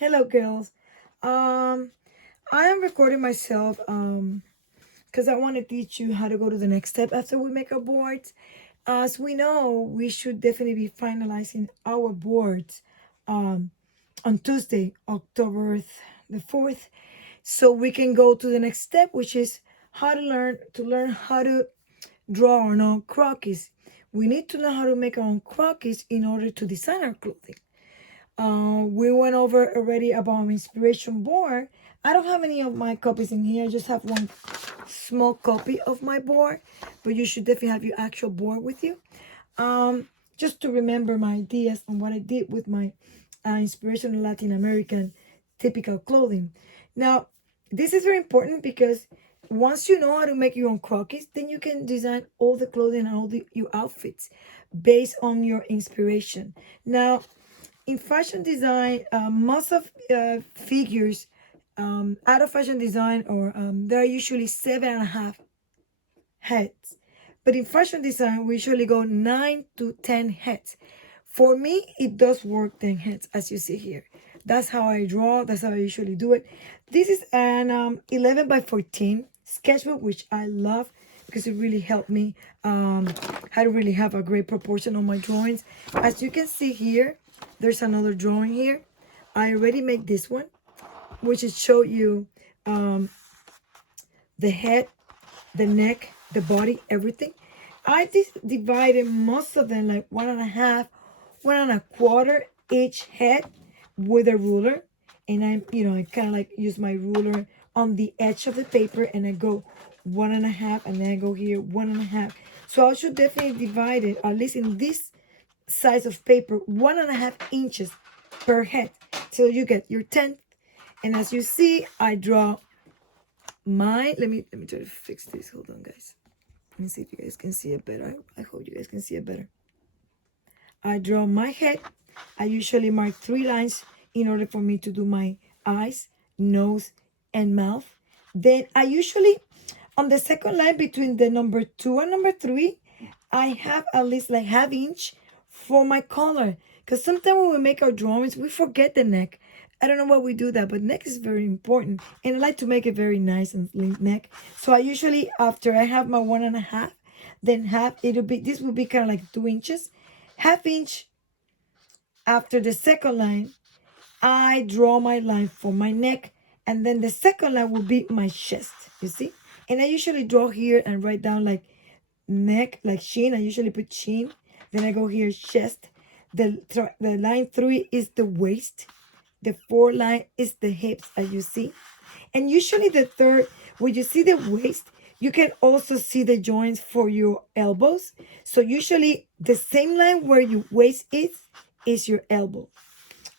Hello, girls. I am recording myself because I want to teach you how to go to the next step after we make our boards. As we know, we should definitely be finalizing our boards um on Tuesday, the 4th, so we can go to the next step, which is how to learn how to draw our own croquis. We need to know how to make our own croquis in order to design our clothing. We went over already about inspiration board. I don't have any of my copies in here. I just have one small copy of my board, but you should definitely have your actual board with you. Just to remember my ideas on what I did with my inspirational Latin American typical clothing. Now, this is very important because once you know how to make your own croquis, then you can design all the clothing and your outfits based on your inspiration. Now, in fashion design, most of figures out of fashion design, or there are usually 7.5 heads. But in fashion design, we usually go 9 to 10 heads. For me, it does work 10 heads, as you see here. That's how I draw. That's how I usually do it. This is an 11 by 14 sketchbook, which I love because it really helped me how to really have a great proportion on my drawings. As you can see here, there's another drawing here. I already made this one, which is show you the head, the neck, the body, everything. I just divided most of them like 1.5, 1.25 each head with a ruler. And I kind of like use my ruler on the edge of the paper and I go 1.5 and then I go here 1.5. So I should definitely divide it, at least in this size of paper, 1.5 inches per head till you get your 10th. And as you see, I draw mine. Let me try to fix this. Hold on, guys. Let me see if you guys can see it better. I hope you guys can see it better. I draw my head. I usually mark 3 lines in order for me to do my eyes, nose, and mouth. Then I usually, on the second line between the number 2 and number 3, I have at least like half inch for my color. Because sometimes when we make our drawings, we forget the neck. I don't know why we do that, but neck is very important. And I like to make it very nice and lean neck. So I usually, after I have my 1.5, then this will be kind of like 2 inches. Half inch after the second line, I draw my line for my neck. And then the second line will be my chest, you see? And I usually draw here and write down like neck, like chin. I usually put chin. Then I go here, chest. The line 3 is the waist. The 4 line is the hips, as you see. And usually the third, when you see the waist, you can also see the joints for your elbows. So usually the same line where your waist is your elbow.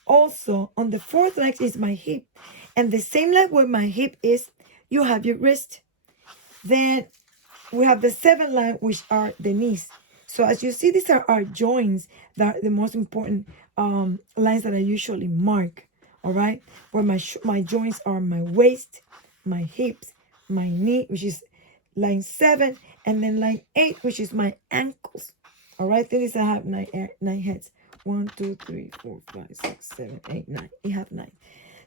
Also, on the fourth line is my hip. And the same line where my hip is, you have your wrist. Then we have the seventh line, which are the knees. So as you see, these are our joints that are the most important lines that I usually mark. All right, where my joints are my waist, my hips, my knee, which is line 7, and then line 8, which is my ankles. All right, then I have nine heads. 1, 2, 3, 4, 5, 6, 7, 8, 9. You have 9.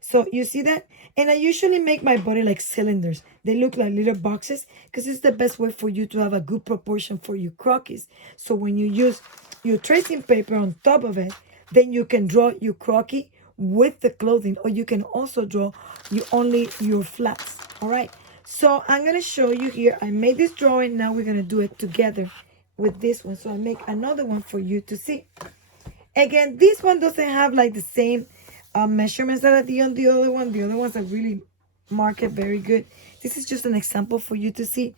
So you see that? And I usually make my body like cylinders. They look like little boxes because it's the best way for you to have a good proportion for your croquis. So when you use your tracing paper on top of it, then you can draw your croquis with the clothing, or you can also draw only your flats. All right. So I'm going to show you here. I made this drawing. Now we're going to do it together with this one. So I make another one for you to see. Again, this one doesn't have like the same measurements that I did on the other one. The other ones are really mark it very good. This is just an example for you to see.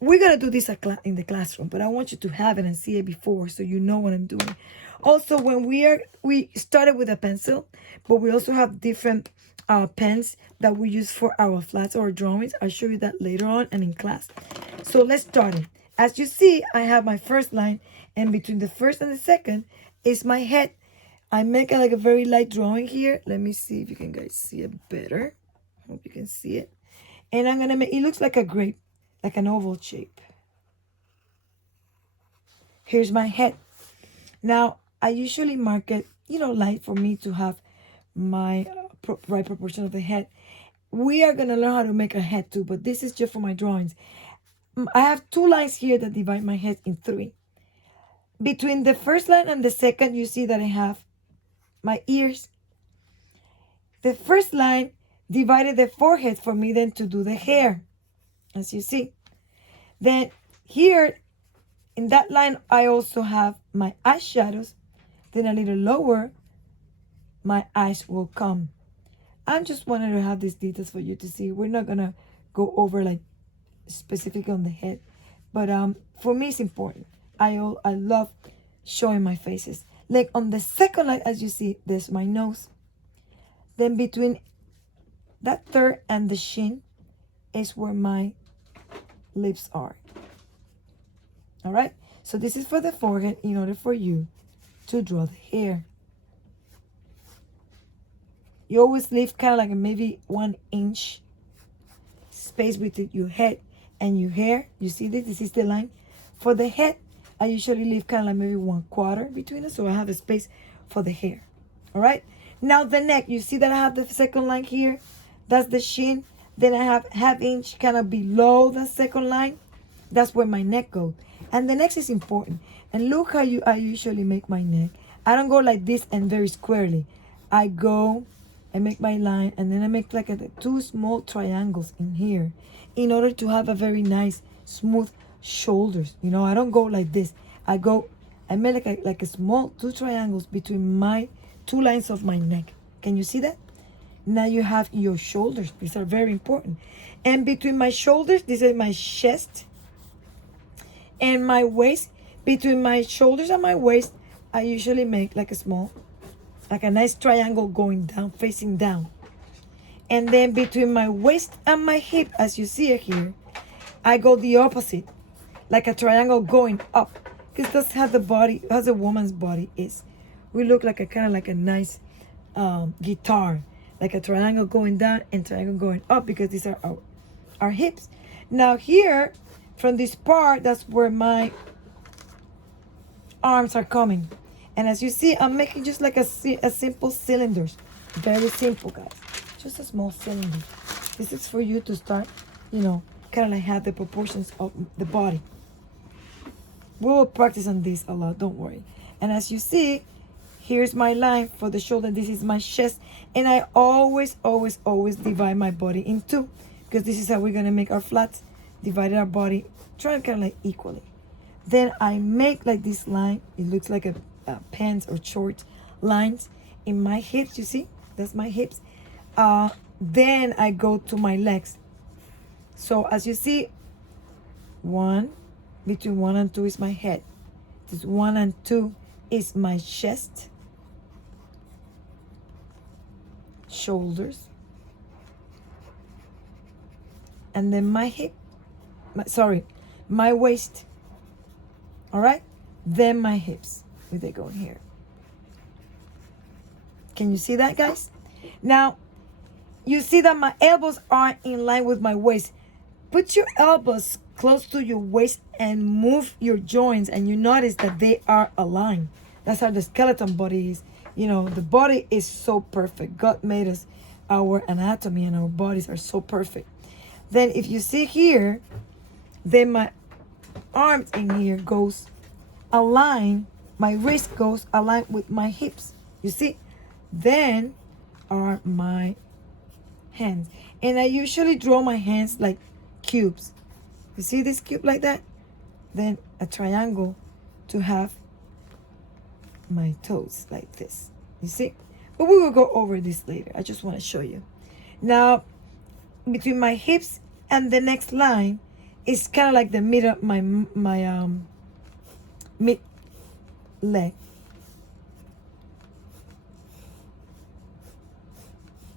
We're going to do this in the classroom, but I want you to have it and see it before so you know what I'm doing. Also, when we started with a pencil, but we also have different pens that we use for our flats or drawings. I'll show you that later on and in class. So let's start it. As you see, I have my first line, and between the first and the second is my head. I make like a very light drawing here. Let me see if you can guys see it better. Hope you can see it. And I'm gonna make it looks like a grape, like an oval shape. Here's my head. Now I usually mark it, light for me to have my right proportion of the head. We are going to learn how to make a head too, but this is just for my drawings. I have 2 lines here that divide my head in 3. Between the first line and the second, you see that I have my ears. The first line divided the forehead for me then to do the hair, as you see. Then here in that line, I also have my eyeshadows. Then a little lower, my eyes will come. I just wanted to have these details for you to see. We're not gonna go over like specific on the head, but for me it's important. I love showing my faces. Like on the second line, as you see, there's my nose. Then between that third and the chin is where my lips are. All right, so this is for the forehead in order for you to draw the hair. You always leave kind of like maybe 1 inch space between your head and your hair. You see this? This is the line. For the head, I usually leave kind of like maybe 1/4 between it, so I have a space for the hair. All right. Now the neck, you see that I have the second line here. That's the chin. Then I have 1/2 inch kind of below the second line. That's where my neck goes. And the neck is important. And look how I usually make my neck. I don't go like this and very squarely. I make my line, and then I make like 2 small triangles in here in order to have a very nice smooth shoulders. You know, I don't go like this. I make like a small 2 triangles between my 2 lines of my neck. Can you see that? Now you have your shoulders. These are very important. And between my shoulders, this is my chest and my waist. Between my shoulders and my waist, I usually make like a nice triangle going down, facing down. And then between my waist and my hip, as you see it here, I go the opposite, like a triangle going up. Because that's how the body, as a woman's body is. We look like a kind of like a nice guitar, like a triangle going down and triangle going up, because these are our hips. Now here, from this part, that's where my arms are coming. And as you see, I'm making just like a simple cylinders. Very simple, guys. Just a small cylinder. This is for you to start, you know, kind of like have the proportions of the body. We will practice on this a lot, don't worry. And as you see, here's my line for the shoulder. This is my chest. And I always divide my body in 2. Because this is how we're going to make our flats. Divide our body, try kind of like equally. Then I make like this line. It looks like a pants or short lines in my hips. You see, that's my hips. Then I go to my legs. So as you see, between 1 and 2 is my head. This 1 and 2 is my chest, shoulders, and then my hip. My waist. All right, then my hips. Where they go in here. Can you see that, guys? Now, you see that my elbows are in line with my waist. Put your elbows close to your waist and move your joints, and you notice that they are aligned. That's how the skeleton body is. You know, the body is so perfect. God made us, our anatomy and our bodies are so perfect. Then if you see here, then my arms in here goes aligned. My wrist goes aligned with my hips. You see? Then are my hands. And I usually draw my hands like cubes. You see this cube like that? Then a triangle to have my toes like this. You see? But we will go over this later. I just want to show you. Now, between my hips and the next line is kind of like the middle of my mid leg.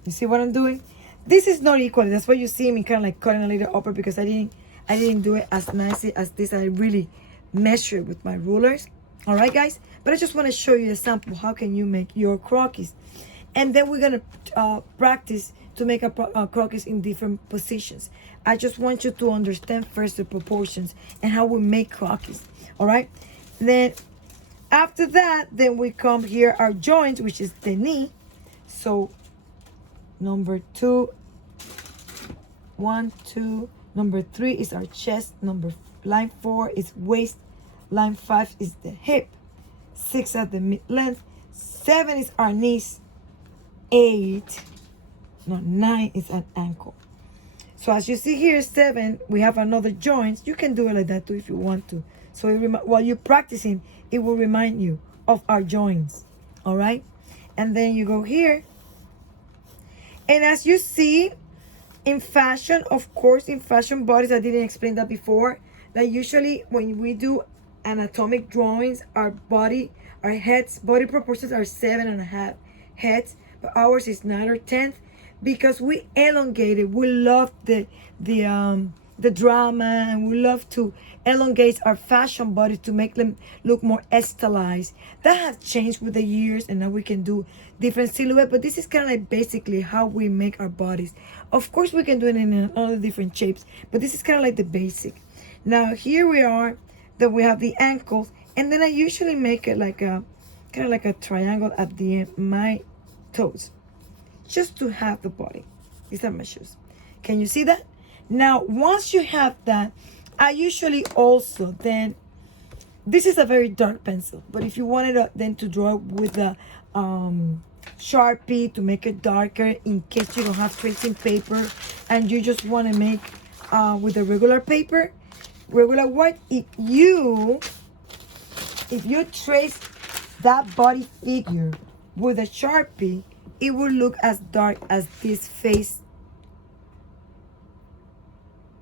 You see what I'm doing? This is not equal. That's why you see me kind of like cutting a little upper, because I didn't do it as nicely as this. I really measure with my rulers. All right, guys? But I just want to show you a sample. How can you make your croquis? And then we're going to practice to make a croquis in different positions. I just want you to understand first the proportions and how we make croquis. All right? Then after that, then we come here, our joints, which is the knee. So Number 2, 1, 2. Number 3 is our chest. Line 4 is waist. Line 5 is the hip. 6 are the mid length. 7 is our knees. 9 is an ankle. So as you see here, 7, we have another joint. You can do it like that too if you want to. So while you're practicing, it will remind you of our joints. All right? And then you go here. And as you see, in fashion, of course, in fashion bodies, I didn't explain that before, that usually when we do anatomic drawings, our body proportions are 7.5 heads, but ours is 9 or 10, because we elongate it. We love the drama, and we love to elongate our fashion bodies to make them look more stylized. That has changed with the years, and now we can do different silhouette, but this is kind of like basically how we make our bodies. Of course, we can do it in other different shapes, but this is kind of like the basic. Now here we are, that we have the ankles, and then I usually make it like a kind of like a triangle at the end, my toes, just to have the body. These are my shoes. Can you see that? Now, once you have that, I usually also then, this is a very dark pencil, but if you wanted then to draw with a Sharpie to make it darker, in case you don't have tracing paper and you just want to make with a regular paper, regular white, if you trace that body figure with a Sharpie, it will look as dark as this face